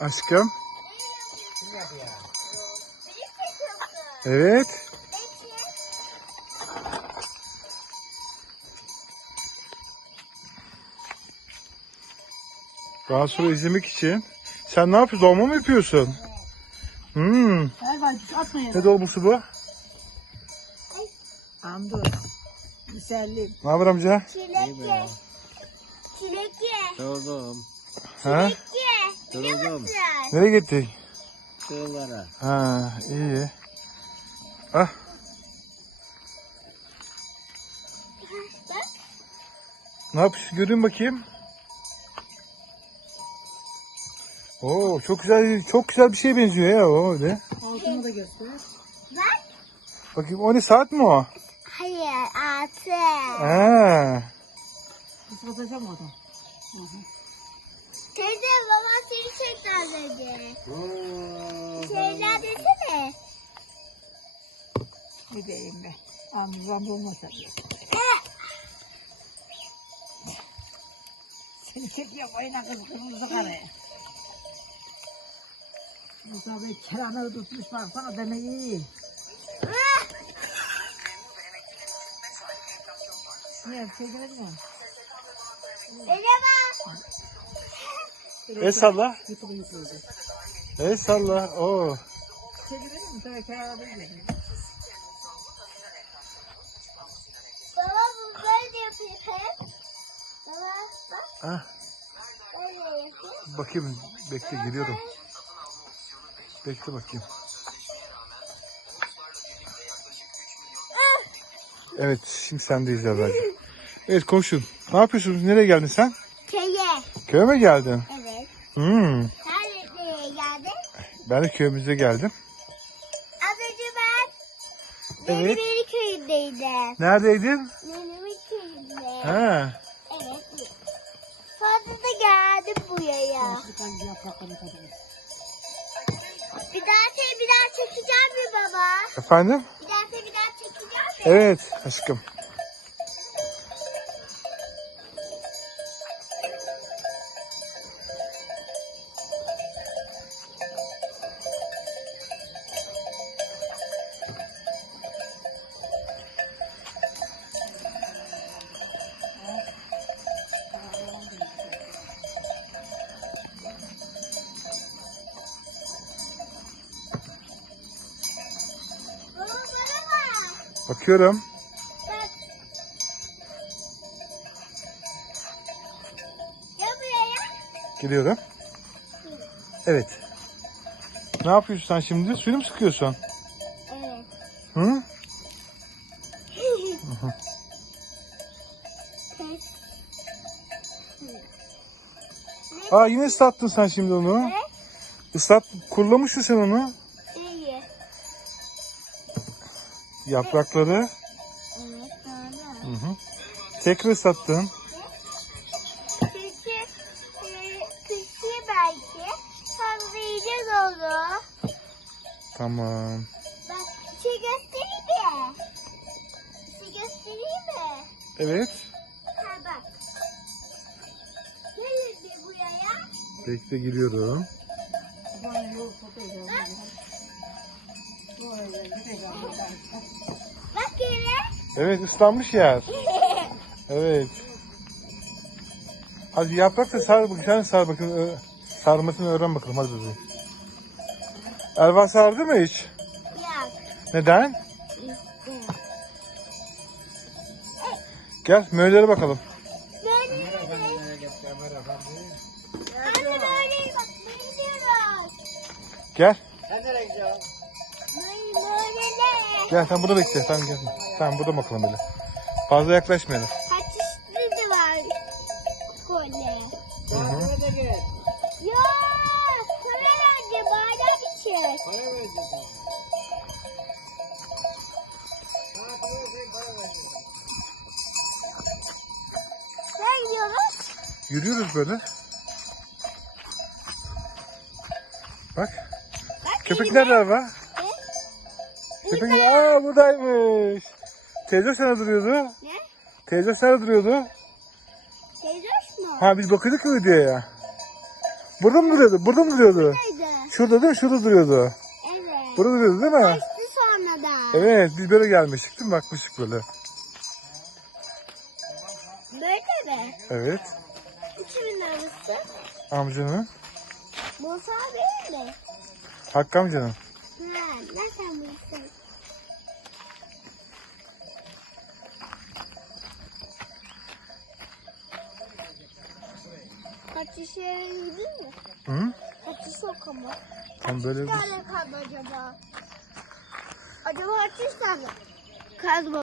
Aşkım. Evet. Daha sonra izlemek için. Sen ne yapıyorsun? Dolma mı yapıyorsun? Hmm. Ne dolması bu? Andur. Güzelliğim. Ne haber amca? Çilek ye. Çilek ye. Ha? Ye. Güzel. Nereye gittik? Sığlara. Ha, iyi. Ah, ne yapıyorsun? Görün bakayım. Oo, çok güzel, çok güzel bir şeye benziyor ya o öyle. Altını da göster. Bak. Bakayım o ne saat mi o? Hayır altı. Ha. Islatacağım orada. Teyze baba seni çekti dedi. Şeyler desene. Ne diyeyim ben. Andur olmaz tabii. Seni çekiyorum oyna kız kırmızı kare. Musa Bey keranı tutmuş baksana demek iyi. Niye demedin mi? Ele bak. El salla. YouTube'a. El salla. Oo. Mi? Tabii. Baba bu böyle yapıyor hep. Baba bak Ah, böyle bakayım. Bekle geliyorum. Bekle bakayım. Evet, şimdi sendeyiz Azra'cığım. Evet komşum. Ne yapıyorsunuz? Nereye geldin sen? Köye. Köye mi geldin? Evet. Hmm. Sen nereye geldin? Ben de köyümüze geldim. Az önce ben Evet. Nenemin köyündeydim. Neredeydin? Nenemin köyünde. Ha. Evet. Sonra da geldim buraya. Bir daha seni bir daha çekeceğim mi baba? Efendim? Bir daha seni bir daha çekeceğim mi? Evet aşkım. Bakıyorum. Bak. Gel buraya. Geliyorum. Evet. Ne yapıyorsun sen şimdi? Suyunu mu sıkıyorsun? Evet. Hı? Aa yine ıslattın sen şimdi onu. Ne? Islat, kurulamışsın sen onu. Yaprakları. Evet Hı doğru. hı. Tekrar ıslattın. Çünkü e, kışı belki. İyice oldu. Tamam. Bak şey göstereyim mi? Şey göstereyim mi? Evet. Ha bak. Gelin bir buraya. Bekle geliyorum. Böyle yol tutacağım. Bak yine. Evet ıslanmış yer. Evet. Hadi yaprak da sar bakayım. Sen sar bakayım. Sarmasını öğren bakalım hadi bebeğim. Elva sardı mı hiç? Yok. Neden? Gel möylere bakalım. Gel. Sen nereye gidiyorsun? Böyle böyle. Gel sen burada bekle. Sen gel. Sen burada bakalım böyle. Fazla yaklaşmayalım. Kaç çeşitli de var. Takip de gel. Yok. Sana vereceğim. Bardak için. Para para vereceğim. Nereye gidiyoruz? Yürüyoruz böyle. Bak. Bak Köpekler var? Köpek Aa buradaymış. Teyze sana duruyordu. Ne? Teyze sana duruyordu. Teyze hoş mu? Ha biz bakıyorduk ya videoya. Burada mı duruyordu? Burada mı duruyordu? Neydi? Şurada değil mi? Şurada duruyordu. Evet. Burada duruyordu değil mi? Kaçtı sonra da. Evet biz böyle gelmiştik değil mi? Bakmıştık böyle. Böyle mi? Evet. Kimin arası? Amcanın. Musa değil mi? Hakkı amcanın. Ha, nereden bilsin? Kaçış yere gidin mi? Hı? Kaçış yok ama. Tam böyle Kaç tane kaldı acaba? Acaba kaç tane kaldı